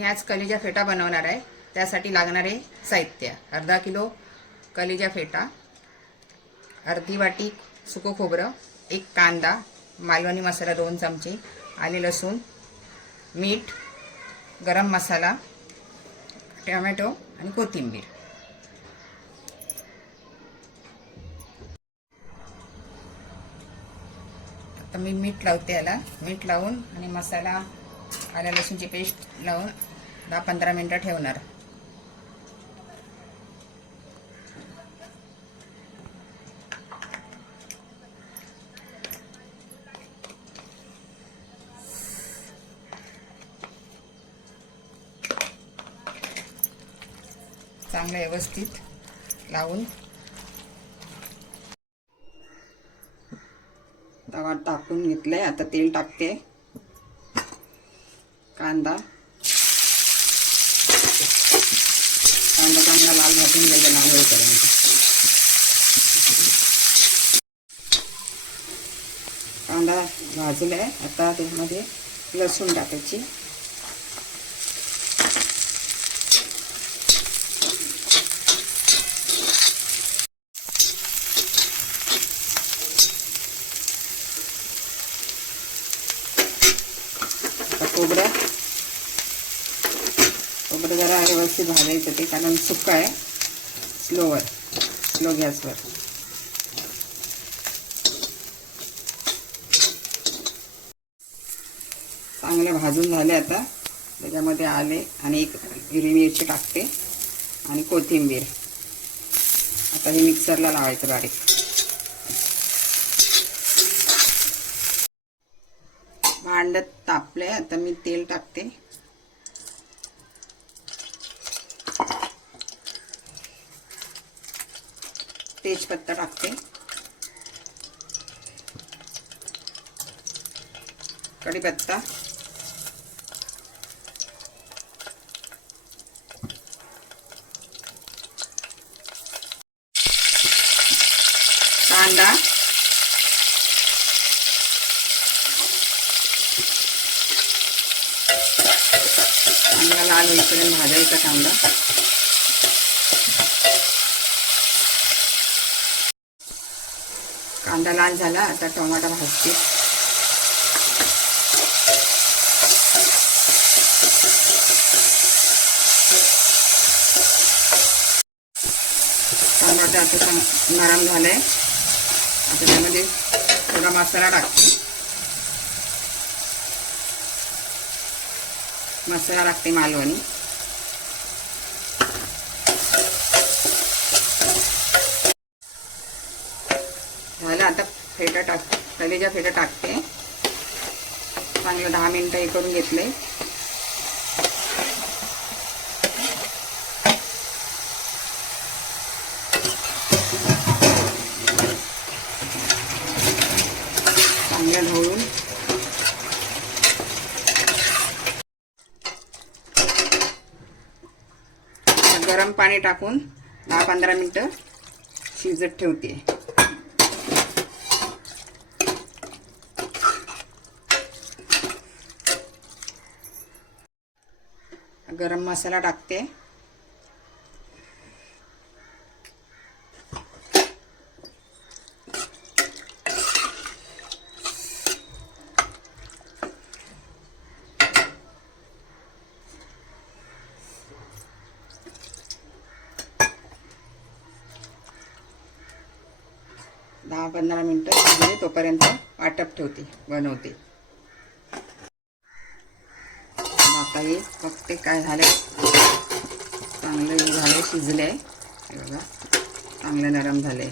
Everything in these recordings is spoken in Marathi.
मी आज कलिजा फेटा बनवणार आहे. त्यासाठी लागणारे साहित्य. अर्धा किलो कलिजा फेटा अर्धी वाटी सुकं खोबरं एक कांदा मालवणी मसाला दोन चमचे आले लसूण मीठ गरम मसाला टोमॅटो आणि कोथिंबीर. आता मी मीठ लावते याला. मीठ लावून आणि मसाला आल्या लसूणची पेस्ट लावून दहा पंधरा मिनटं ठेवणार. चांगलं व्यवस्थित लावून. तवा टाकून घेतलंय. आता तेल टाकते. कांदा. कांदा चांगला लाल भाजून घ्यायचा लाल होईपर्यंत कांदा भाजला आहे. आता त्यामध्ये लसूण टाकायची. आता जरा व्यवस्थित भाजायचं ते कारण सुक्का आहे. स्लोवर स्लो गॅसवर. चांगले भाजून झाले आता. त्याच्यामध्ये आले आणि एक हिरवी मिरची टाकते आणि कोथिंबीर. आता हे मिक्सरला लावायचं बारीक. भांडत तापलंय आता मी तेल टाकते. तेजपत्ता टाकते. कढीपत्ता. कांदा. कांदा लाल होईपर्यंत भाजायचा कांदा. कांदा लाल झाला आता टोमॅटो भाजते. टोमॅटो आता चांग- नरम झालंय. आता त्यामध्ये थोडा मसाला टाकते. मसाला टाकते मालवणी झालं आता फेटा टाक कलेजा फेटा टाकते. चांगलं दहा मिनटं हे करून घेतले. चांगलं ढवळून गरम पाणी टाकून दहा पंधरा मिनटं शिजत ठेवते. गरम मसाला टाकते. दहा पंधरा मिनटं तोपर्यंत वाटप ठेवते बनवते. आता हे बघते काय झाले चांगलं हे झाले शिजले हे बघा चांगले नरम झाले.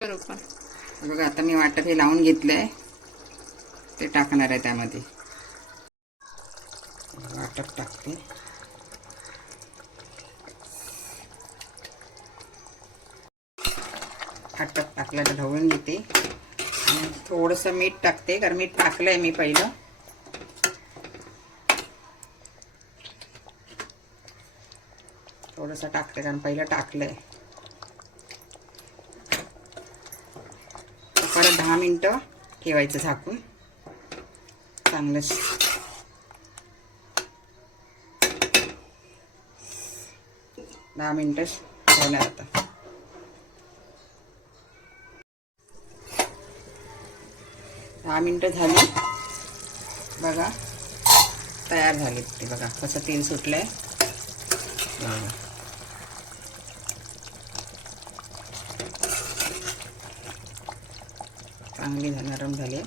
हे बघा आता मी वाटप हे लावून घेतलंय. ते टाकणार आहे त्यामध्ये. वाटप टाकते. वाटप टाकलं तर ढवळून घेते. आणि थोडंसं मीठ टाकते कारण मीठ टाकलंय मी पहिलं. थोडंसं टाकते कारण पहिलं टाकलंय. परत दहा मिनटं ठेवायचं झाकून. चांगलं दहा मिनटं ठेवणार आता. दहा मिनटं झाली. बघा. तयार झाले ते बघा. कसं तेल सुटलं आहे चांगली झा- नरम झाली.